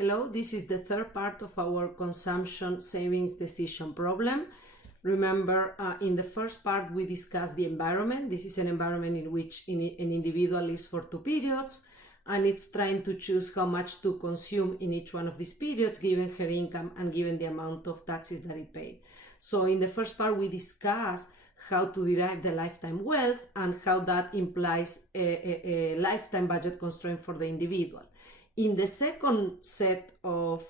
Hello, this is the third part of our consumption savings decision problem. Remember, in the first part we discussed the environment. This is an environment in which an individual is for 2 periods and it's trying to choose how much to consume in each one of these periods given her income and given the amount of taxes that it paid. So in the first part we discussed how to derive the lifetime wealth and how that implies a lifetime budget constraint for the individual. In the second set of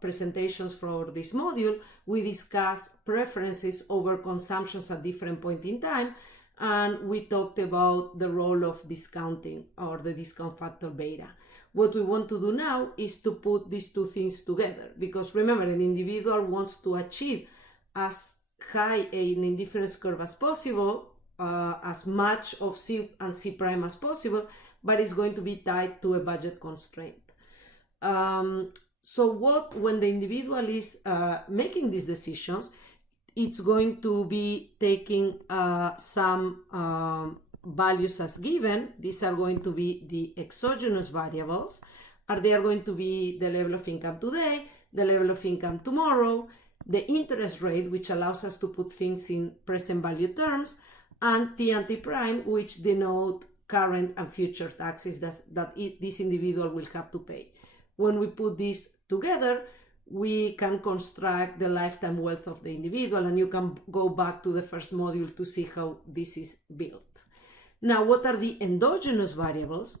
presentations for this module, we discuss preferences over consumptions at different points in time, and we talked about the role of discounting or the discount factor beta. What we want to do now is to put these two things together, because remember, an individual wants to achieve as high an indifference curve as possible, as much of C and C prime as possible, but it's going to be tied to a budget constraint. So when the individual is making these decisions, it's going to be taking some values as given. These are going to be the exogenous variables. They are going to be the level of income today, the level of income tomorrow, the interest rate, which allows us to put things in present value terms, and T and T prime, which denote current and future taxes that this individual will have to pay. When we put this together, we can construct the lifetime wealth of the individual, and you can go back to the first module to see how this is built. Now, what are the endogenous variables?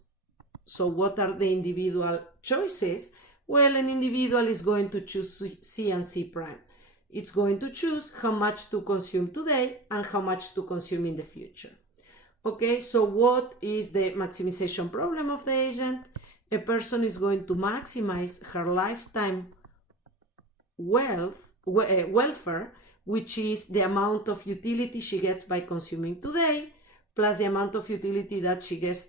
So what are the individual choices? Well, an individual is going to choose C and C prime. It's going to choose how much to consume today and how much to consume in the future. Okay, so what is the maximization problem of the agent? A person is going to maximize her lifetime welfare, which is the amount of utility she gets by consuming today, plus the amount of utility that she gets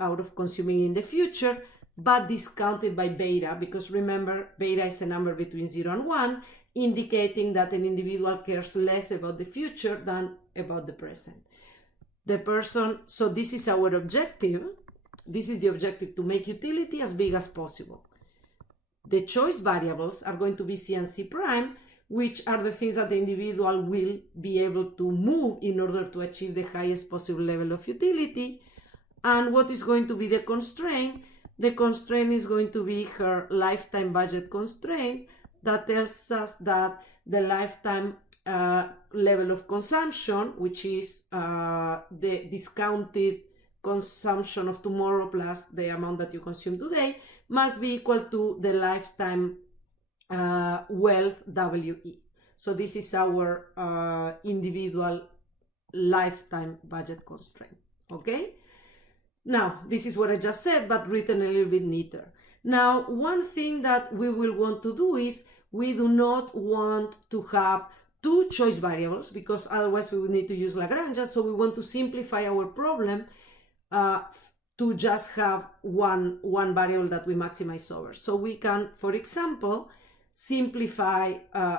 out of consuming in the future, but discounted by beta, because remember, beta is a number between 0 and 1, indicating that an individual cares less about the future than about the present. So this is our objective. This is the objective, to make utility as big as possible. The choice variables are going to be C and C prime, which are the things that the individual will be able to move in order to achieve the highest possible level of utility. And what is going to be the constraint? The constraint is going to be her lifetime budget constraint that tells us that the lifetime level of consumption, which is the discounted consumption of tomorrow plus the amount that you consume today, must be equal to the lifetime wealth WE. So this is our individual lifetime budget constraint. Okay? Now, this is what I just said, but written a little bit neater. Now, one thing that we will want to do is we do not want to have two choice variables, because otherwise we would need to use Lagrange. So we want to simplify our problem to just have one variable that we maximize over. So we can, for example, simplify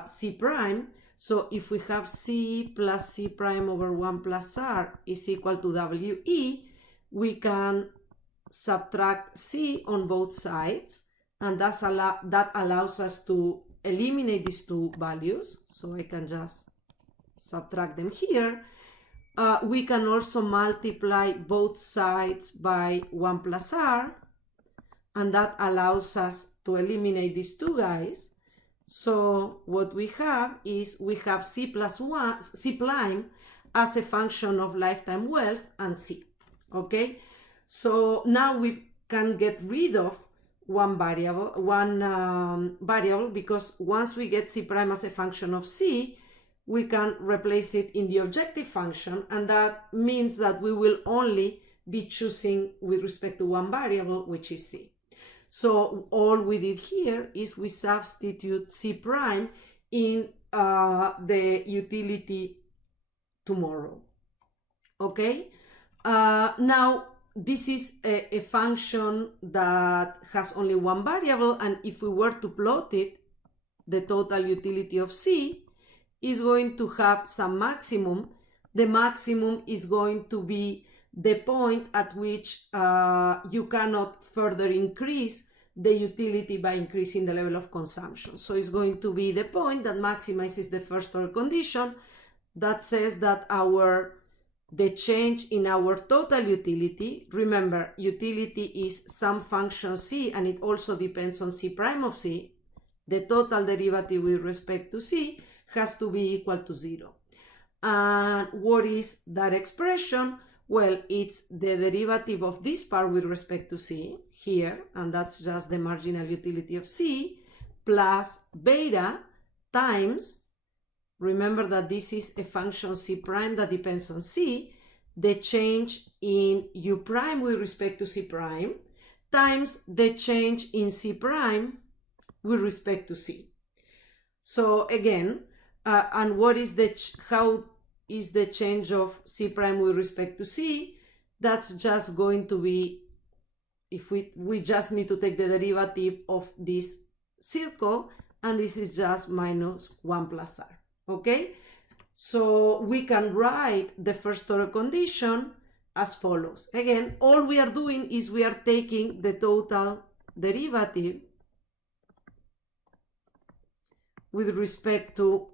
C prime. So if we have C plus C prime over 1 plus R is equal to WE, we can subtract C on both sides, and that allows us to eliminate these two values. So I can just subtract them here. We can also multiply both sides by 1 plus R, and that allows us to eliminate these two guys. So what we have is we have C plus 1, C prime as a function of lifetime wealth and C. Okay, so now we can get rid of one variable, because once we get C prime as a function of C, we can replace it in the objective function, and that means that we will only be choosing with respect to one variable, which is C. So all we did here is we substitute C prime in the utility tomorrow. Okay? Now, this is a function that has only one variable, and if we were to plot it, the total utility of C is going to have some maximum. The maximum is going to be the point at which you cannot further increase the utility by increasing the level of consumption. So it's going to be the point that maximizes the first order condition that says that the change in our total utility, remember utility is some function c and it also depends on c prime of c, the total derivative with respect to c has to be equal to 0. And what is that expression? Well, it's the derivative of this part with respect to c here, and that's just the marginal utility of c, plus beta times, remember that this is a function c prime that depends on c, the change in u prime with respect to c prime, times the change in c prime with respect to c. So again, and what is how is the change of c prime with respect to c? That's just going to be, if we just need to take the derivative of this circle, and this is just minus 1 plus r, okay? So we can write the first order condition as follows. Again, all we are doing is we are taking the total derivative with respect to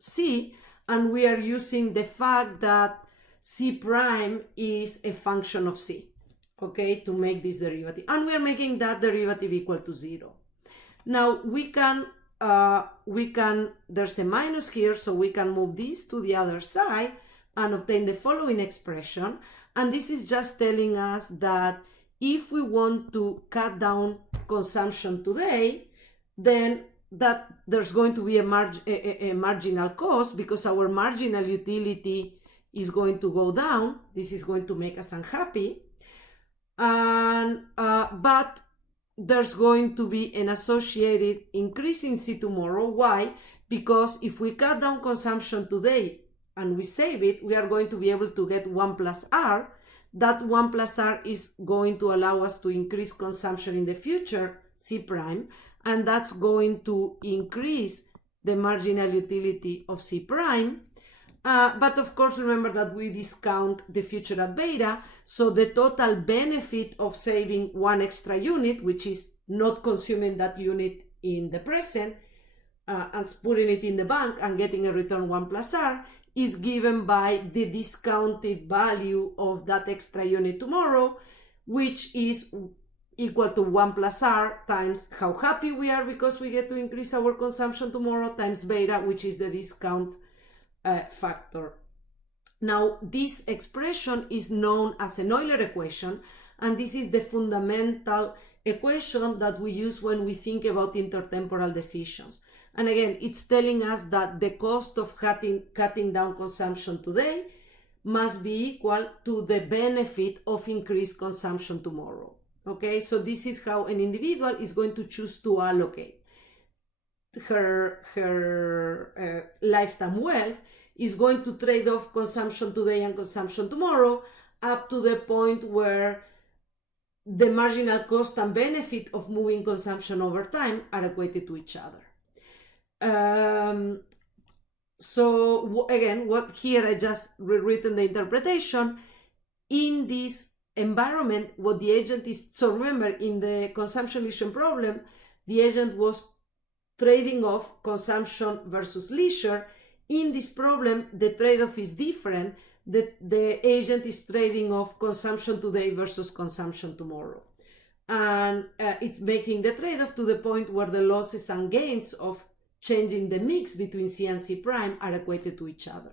c, and we are using the fact that c prime is a function of c, okay, to make this derivative. And we are making that derivative equal to 0. Now we can, there's a minus here, so we can move this to the other side and obtain the following expression. And this is just telling us that if we want to cut down consumption today, then that there's going to be a marginal cost, because our marginal utility is going to go down. This is going to make us unhappy. And but there's going to be an associated increase in C tomorrow. Why? Because if we cut down consumption today and we save it, we are going to be able to get 1 plus R. That 1 plus R is going to allow us to increase consumption in the future, C prime, and that's going to increase the marginal utility of C prime. But of course, remember that we discount the future at beta, so the total benefit of saving 1 extra unit, which is not consuming that unit in the present, and putting it in the bank and getting a return 1 plus R, is given by the discounted value of that extra unit tomorrow, which is equal to 1 plus R times how happy we are because we get to increase our consumption tomorrow, times beta, which is the discount factor. Now, this expression is known as an Euler equation, and this is the fundamental equation that we use when we think about intertemporal decisions. And again, it's telling us that the cost of cutting down consumption today must be equal to the benefit of increased consumption tomorrow. Okay, so this is how an individual is going to choose to allocate her lifetime wealth. Is going to trade off consumption today and consumption tomorrow up to the point where the marginal cost and benefit of moving consumption over time are equated to each other. So again, what here I just rewritten the interpretation. In this environment, what the agent is, so remember in the consumption illusion problem, the agent was trading off consumption versus leisure. In this problem, the trade-off is different. The agent is trading off consumption today versus consumption tomorrow. And it's making the trade-off to the point where the losses and gains of changing the mix between C and C prime are equated to each other.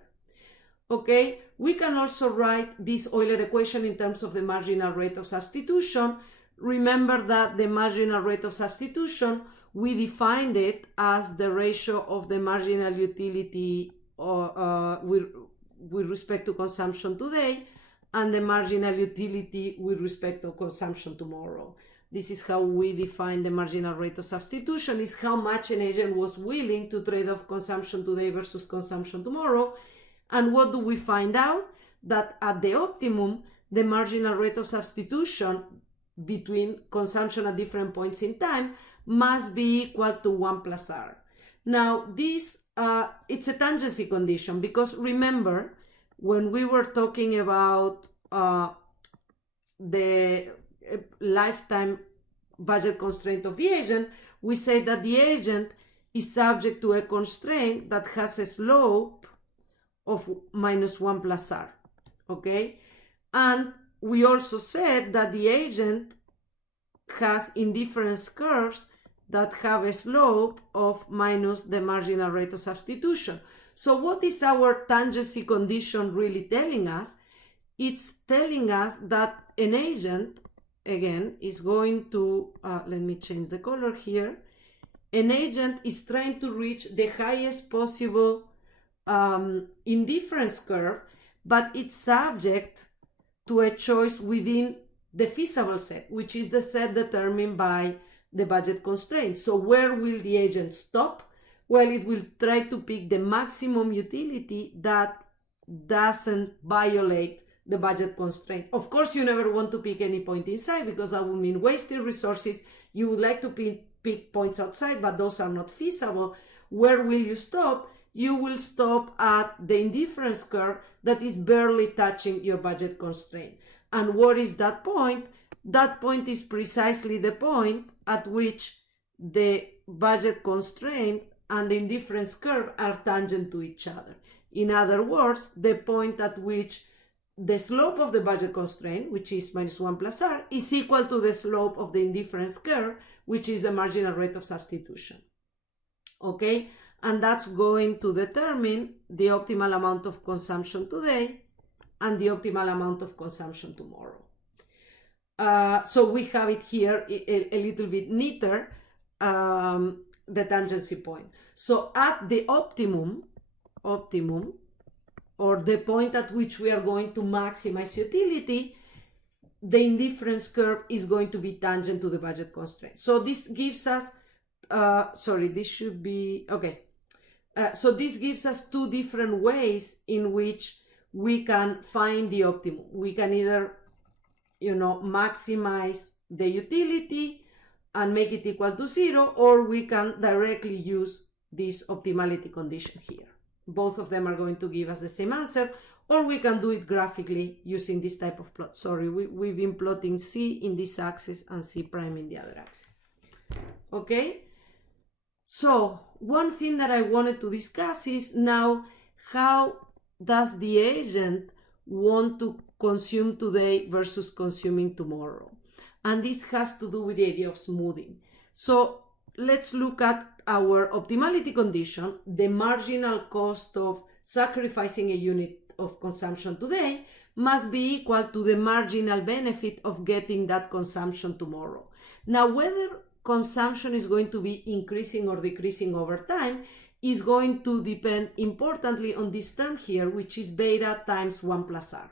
Okay, we can also write this Euler equation in terms of the marginal rate of substitution. Remember that the marginal rate of substitution, we defined it as the ratio of the marginal utility with respect to consumption today and the marginal utility with respect to consumption tomorrow. This is how we define the marginal rate of substitution, is how much an agent was willing to trade off consumption today versus consumption tomorrow. And what do we find out? That at the optimum, the marginal rate of substitution between consumption at different points in time must be equal to 1 plus R. Now, this, it's a tangency condition, because remember, when we were talking about the lifetime budget constraint of the agent, we say that the agent is subject to a constraint that has a slope of -1 plus r, okay? And we also said that the agent has indifference curves that have a slope of minus the marginal rate of substitution. So what is our tangency condition really telling us? It's telling us that an agent, again, is going to, let me change the color here. An agent is trying to reach the highest possible indifference curve, but it's subject to a choice within the feasible set, which is the set determined by the budget constraint. So where will the agent stop? Well, it will try to pick the maximum utility that doesn't violate the budget constraint. Of course, you never want to pick any point inside because that would mean wasting resources. You would like to pick points outside, but those are not feasible. Where will you stop? You will stop at the indifference curve that is barely touching your budget constraint. And what is that point? That point is precisely the point at which the budget constraint and the indifference curve are tangent to each other. In other words, the point at which the slope of the budget constraint, which is -1 plus r, is equal to the slope of the indifference curve, which is the marginal rate of substitution. Okay? And that's going to determine the optimal amount of consumption today and the optimal amount of consumption tomorrow. So we have it here a little bit neater, the tangency point. So at the optimum, or the point at which we are going to maximize utility, the indifference curve is going to be tangent to the budget constraint. So this gives us, this should be, okay. So this gives us two different ways in which we can find the optimum. We can either, maximize the utility and make it equal to 0, or we can directly use this optimality condition here. Both of them are going to give us the same answer, or we can do it graphically using this type of plot. Sorry, we've been plotting C in this axis and C prime in the other axis. Okay? So one thing that I wanted to discuss is now, how does the agent want to consume today versus consuming tomorrow? And this has to do with the idea of smoothing. So let's look at our optimality condition. The marginal cost of sacrificing a unit of consumption today must be equal to the marginal benefit of getting that consumption tomorrow. Now, whether consumption is going to be increasing or decreasing over time is going to depend importantly on this term here, which is beta times 1 plus r.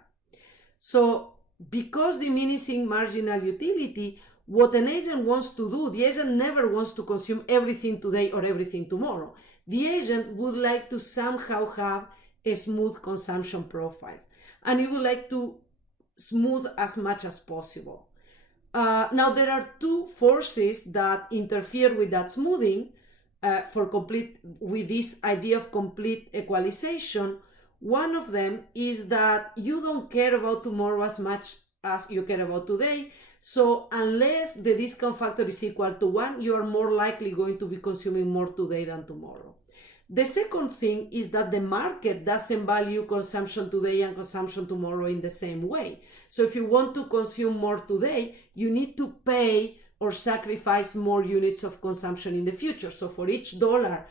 So because diminishing marginal utility, what an agent wants to do, the agent never wants to consume everything today or everything tomorrow. The agent would like to somehow have a smooth consumption profile, and it would like to smooth as much as possible. Now, there are two forces that interfere with that smoothing with this idea of complete equalization. One of them is that you don't care about tomorrow as much as you care about today. So unless the discount factor is equal to 1, you are more likely going to be consuming more today than tomorrow. The second thing is that the market doesn't value consumption today and consumption tomorrow in the same way. So if you want to consume more today, you need to pay or sacrifice more units of consumption in the future. So for each $1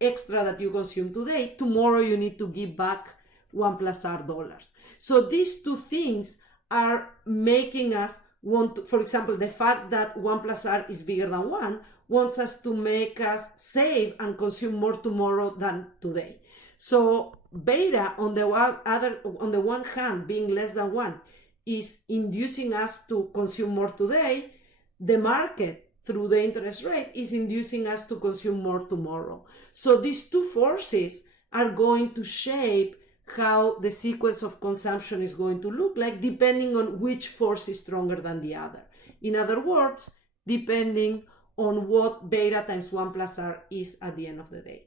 extra that you consume today, tomorrow you need to give back 1 plus r dollars. So these two things are making us want to, for example, the fact that 1 plus r is bigger than 1 wants us to make us save and consume more tomorrow than today. So beta on the one hand being less than 1 is inducing us to consume more today. The market through the interest rate is inducing us to consume more tomorrow. So these two forces are going to shape how the sequence of consumption is going to look like, depending on which force is stronger than the other. In other words, depending on what beta times 1 plus r is at the end of the day.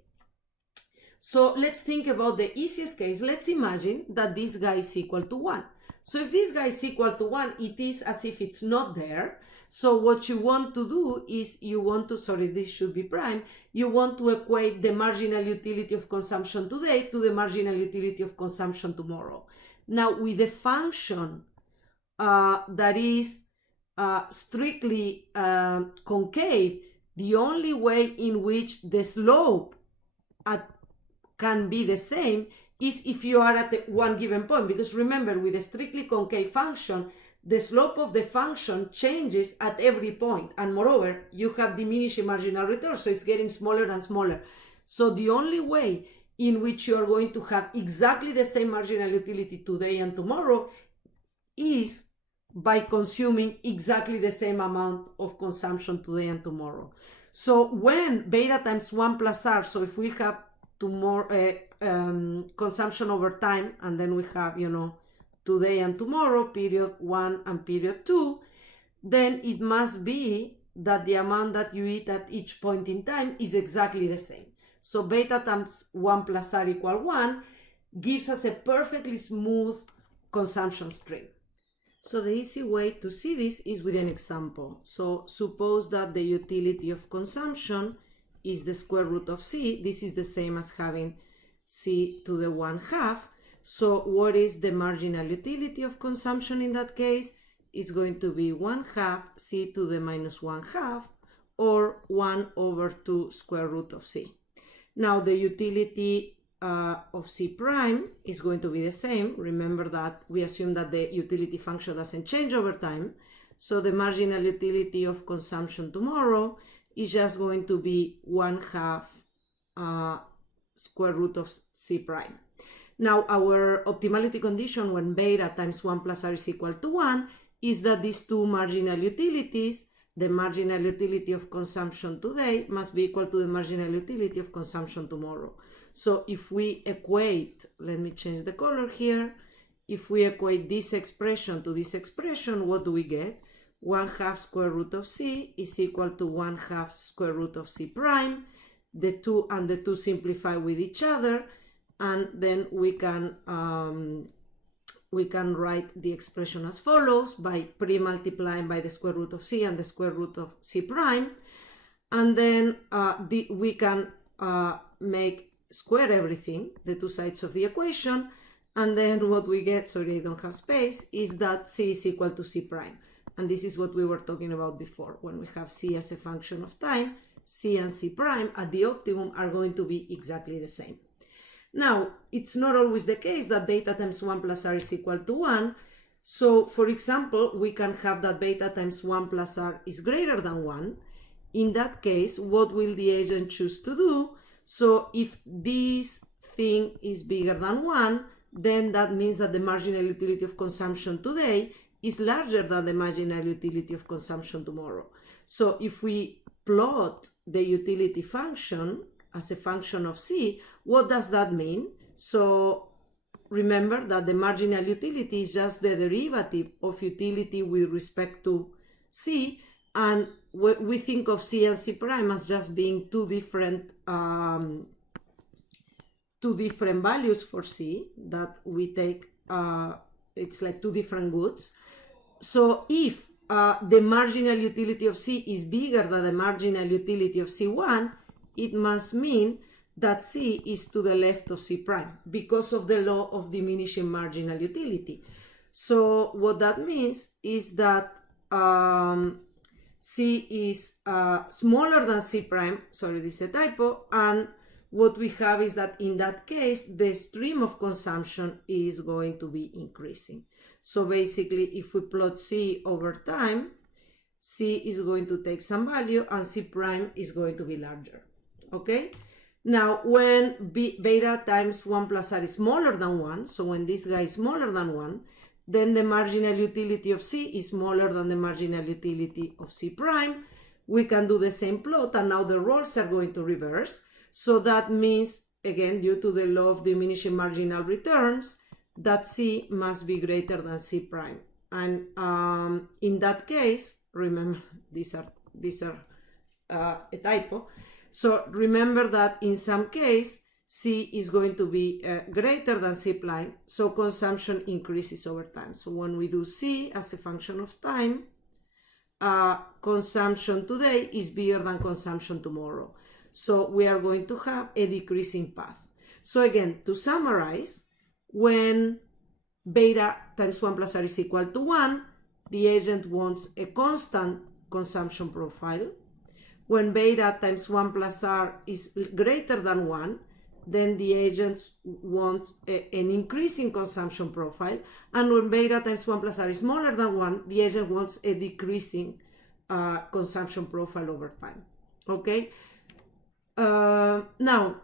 So let's think about the easiest case. Let's imagine that this guy is equal to 1. So if this guy is equal to 1, it is as if it's not there. So what you want to do is this should be prime, you want to equate the marginal utility of consumption today to the marginal utility of consumption tomorrow. Now, with a function that is strictly concave, the only way in which the slope can be the same is if you are at one given point, because remember, with a strictly concave function, the slope of the function changes at every point, and moreover, you have diminishing marginal return, so it's getting smaller and smaller. So the only way in which you are going to have exactly the same marginal utility today and tomorrow is by consuming exactly the same amount of consumption today and tomorrow. So when beta times 1 plus r, so if we have consumption over time, and then we have, today and tomorrow, period 1 and period 2, then it must be that the amount that you eat at each point in time is exactly the same. So beta times 1 plus r equal 1 gives us a perfectly smooth consumption stream. So the easy way to see this is with an example. So suppose that the utility of consumption is the square root of c. This is the same as having c to the 1/2. So what is the marginal utility of consumption in that case? It's going to be 1/2 c to the minus 1/2, or 1/2 square root of c. Now the utility of c prime is going to be the same. Remember that we assume that the utility function doesn't change over time. So the marginal utility of consumption tomorrow is just going to be 1/2 square root of c prime. Now our optimality condition when beta times 1 plus r is equal to 1 is that these two marginal utilities, the marginal utility of consumption today must be equal to the marginal utility of consumption tomorrow. So if we equate, let me change the color here, if we equate this expression to this expression, what do we get? 1/2 square root of c is equal to 1/2 square root of c prime. The two and the two simplify with each other, and then we can write the expression as follows by pre-multiplying by the square root of c and the square root of c prime, and then we can square everything, the two sides of the equation, and then what we get, sorry I don't have space, is that c is equal to c prime. And this is what we were talking about before. When we have c as a function of time, c and c prime at the optimum are going to be exactly the same. Now, it's not always the case that beta times 1 plus r is equal to 1. So, for example, we can have that beta times 1 plus r is greater than 1. In that case, what will the agent choose to do? So, if this thing is bigger than 1, then that means that the marginal utility of consumption today is larger than the marginal utility of consumption tomorrow. So, if we plot the utility function as a function of c, what does that mean? So remember that the marginal utility is just the derivative of utility with respect to c, and we think of c and c prime as just being two different values for c that we take, it's like two different goods. So if the marginal utility of c is bigger than the marginal utility of c1, it must mean that c is to the left of c prime because of the law of diminishing marginal utility. So what that means is that c is smaller than c prime, sorry this is a typo, and what we have is that in that case the stream of consumption is going to be increasing. So basically if we plot c over time, c is going to take some value and c prime is going to be larger. Okay, now when beta times 1 plus r is smaller than 1, so when this guy is smaller than 1, then the marginal utility of c is smaller than the marginal utility of c prime. We can do the same plot, and now the roles are going to reverse. So that means, again, due to the law of diminishing marginal returns, that c must be greater than c prime. And in that case, remember, these are a typo. So remember that in some case, c is going to be greater than c prime, so consumption increases over time. So when we do c as a function of time, consumption today is bigger than consumption tomorrow. So we are going to have a decreasing path. So again, to summarize, when beta times 1 plus r is equal to 1, the agent wants a constant consumption profile. When beta times 1 plus r is greater than 1, then the agent wants an increasing consumption profile. And when beta times 1 plus r is smaller than 1, the agent wants a decreasing consumption profile over time. Okay? Now,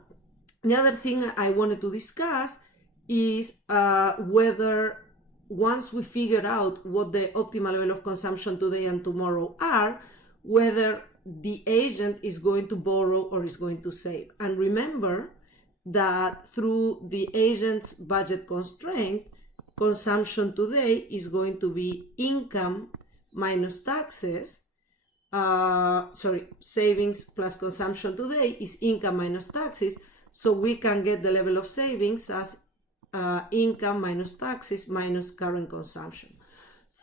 the other thing I wanted to discuss is whether once we figure out what the optimal level of consumption today and tomorrow are, whether the agent is going to borrow or is going to save. And remember that through the agent's budget constraint, consumption today is going to be income minus taxes. Savings plus consumption today is income minus taxes. So we can get the level of savings as income minus taxes minus current consumption.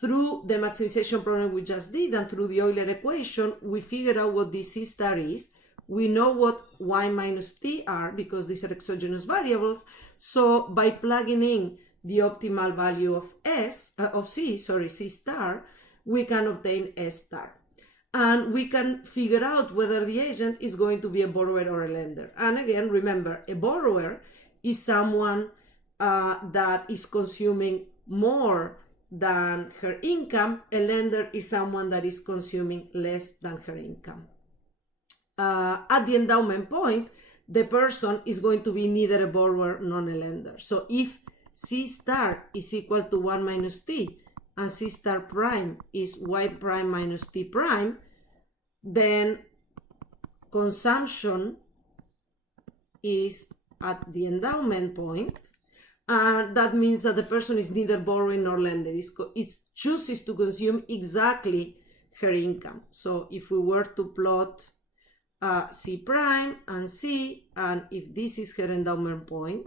Through the maximization problem we just did and through the Euler equation, we figured out what this C star is. We know what y minus t are because these are exogenous variables. So by plugging in the optimal value of C star, we can obtain S star. And we can figure out whether the agent is going to be a borrower or a lender. And again, remember, a borrower is someone that is consuming more than her income. A lender is someone that is consuming less than her income. At the endowment point, the person is going to be neither a borrower nor a lender. So if C star is equal to 1 minus t and C star prime is y prime minus t prime, then consumption is at the endowment point. That means that the person is neither borrowing nor lender. It chooses to consume exactly her income. So if we were to plot C prime and C, and if this is her endowment point,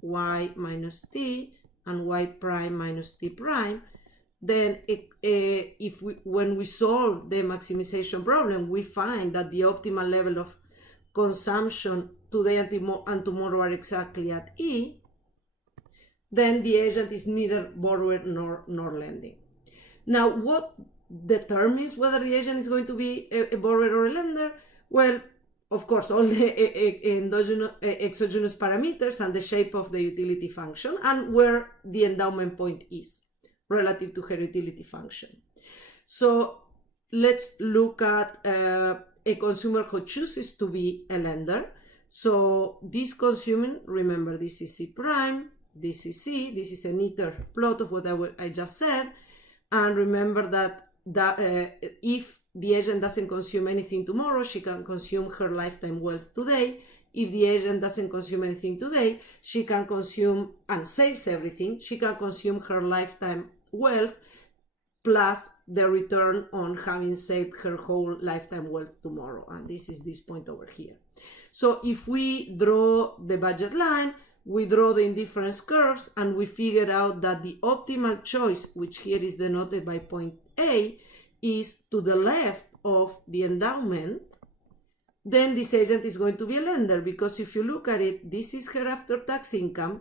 y minus t and y prime minus t prime, then when we solve the maximization problem, we find that the optimal level of consumption today and tomorrow are exactly at E, then the agent is neither borrower nor lending. Now, what determines whether the agent is going to be a borrower or a lender? Well, of course, all the exogenous parameters and the shape of the utility function and where the endowment point is relative to her utility function. So let's look at a consumer who chooses to be a lender. So this consuming, remember, this is C prime, this is C, this is a neater plot of what I just said. And remember that if the agent doesn't consume anything tomorrow, she can consume her lifetime wealth today. If the agent doesn't consume anything today, she can consume and saves everything. She can consume her lifetime wealth plus the return on having saved her whole lifetime wealth tomorrow. And this is this point over here. So if we draw the budget line, we draw the indifference curves, and we figure out that the optimal choice, which here is denoted by point A, is to the left of the endowment, then this agent is going to be a lender, because if you look at it, this is her after-tax income,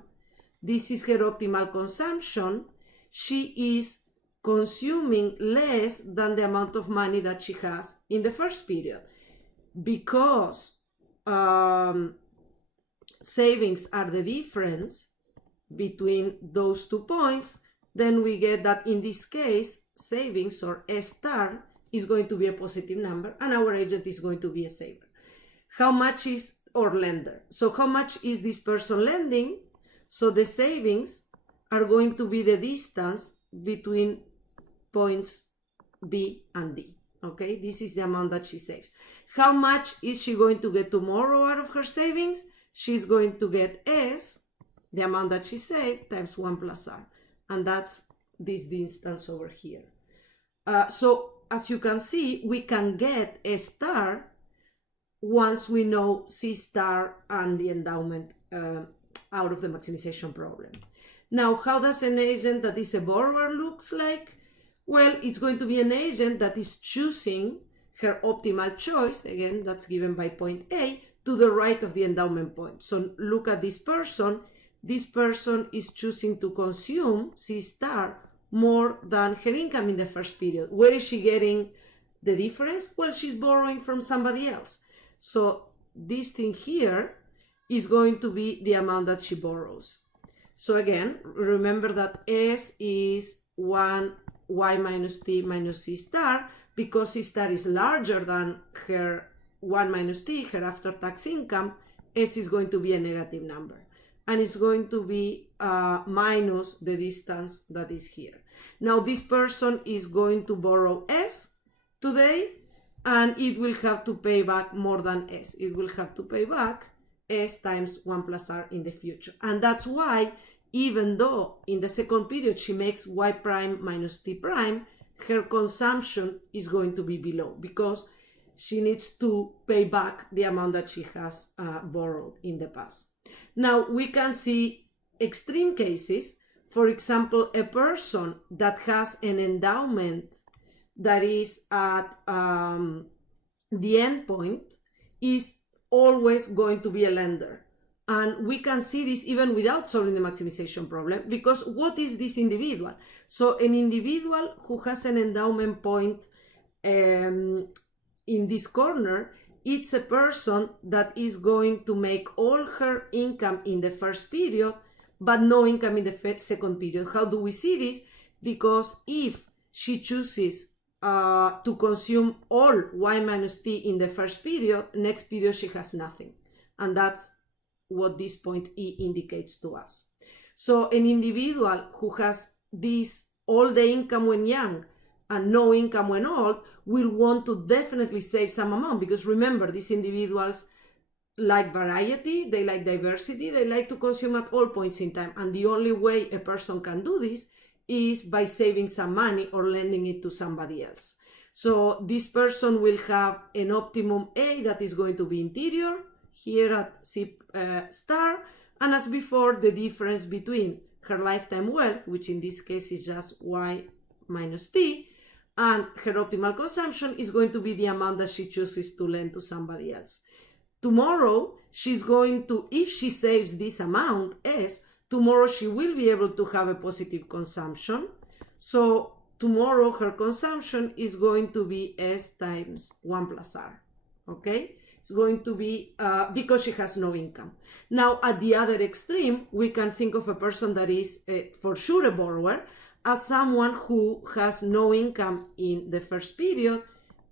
this is her optimal consumption. She is consuming less than the amount of money that she has in the first period. Because savings are the difference between those 2 points, then we get that in this case, savings, or S star, is going to be a positive number, and our agent is going to be a saver. How much is, or lender? So how much is this person lending? So the savings are going to be the distance between points B and D. Okay, this is the amount that she saves. How much is she going to get tomorrow out of her savings? She's going to get S, the amount that she saved, times 1 plus R. And that's this distance over here. So as you can see, we can get a star once we know C star and the endowment out of the maximization problem. Now, how does an agent that is a borrower looks like? Well, it's going to be an agent that is choosing her optimal choice, again, that's given by point A, to the right of the endowment point. So look at this person. This person is choosing to consume C star more than her income in the first period. Where is she getting the difference? Well, she's borrowing from somebody else. So this thing here is going to be the amount that she borrows. So again, remember that S is 1 y minus t minus C star, because C star is larger than her 1 minus t, her after-tax income. S is going to be a negative number, and it's going to be minus the distance that is here. Now this person is going to borrow S today, and it will have to pay back more than S. It will have to pay back S times 1 plus R in the future. And that's why, even though in the second period she makes y prime minus t prime, her consumption is going to be below, because she needs to pay back the amount that she has borrowed in the past. Now we can see extreme cases. For example, a person that has an endowment that is at the end point is always going to be a lender. And we can see this even without solving the maximization problem, because what is this individual? So an individual who has an endowment point in this corner, it's a person that is going to make all her income in the first period, but no income in the second period. How do we see this? Because if she chooses to consume all y minus t in the first period, next period she has nothing. And that's what this point E indicates to us. So an individual who has this all the income when young and no income when old will want to definitely save some amount, because remember, these individuals like variety, they like diversity, they like to consume at all points in time. And the only way a person can do this is by saving some money or lending it to somebody else. So this person will have an optimum A that is going to be interior, here at C star, and as before, the difference between her lifetime wealth, which in this case is just y minus t, and her optimal consumption is going to be the amount that she chooses to lend to somebody else. Tomorrow, she's going to, if she saves this amount, S, tomorrow she will be able to have a positive consumption. So tomorrow her consumption is going to be S times 1 plus R, okay? It's going to be because she has no income. Now, at the other extreme, we can think of a person that is for sure a borrower as someone who has no income in the first period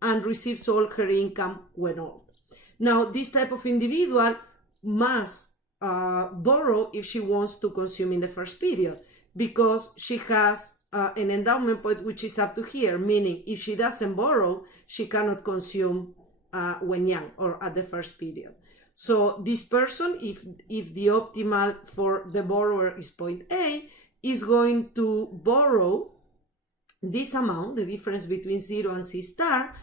and receives all her income when old. Now, this type of individual must borrow if she wants to consume in the first period, because she has an endowment point which is up to here, meaning if she doesn't borrow, she cannot consume when young or at the first period. So this person, if the optimal for the borrower is point A, is going to borrow this amount, the difference between 0 and C star,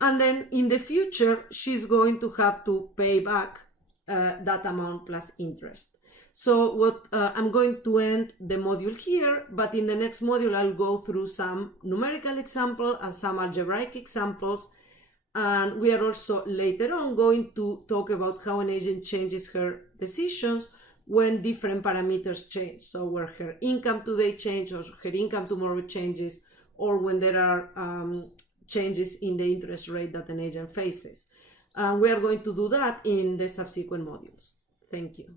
and then in the future she's going to have to pay back that amount plus interest. So what I'm going to end the module here, but in the next module I'll go through some numerical examples and some algebraic examples. And we are also later on going to talk about how an agent changes her decisions when different parameters change. So where her income today changes, or her income tomorrow changes, or when there are changes in the interest rate that an agent faces. We are going to do that in the subsequent modules. Thank you.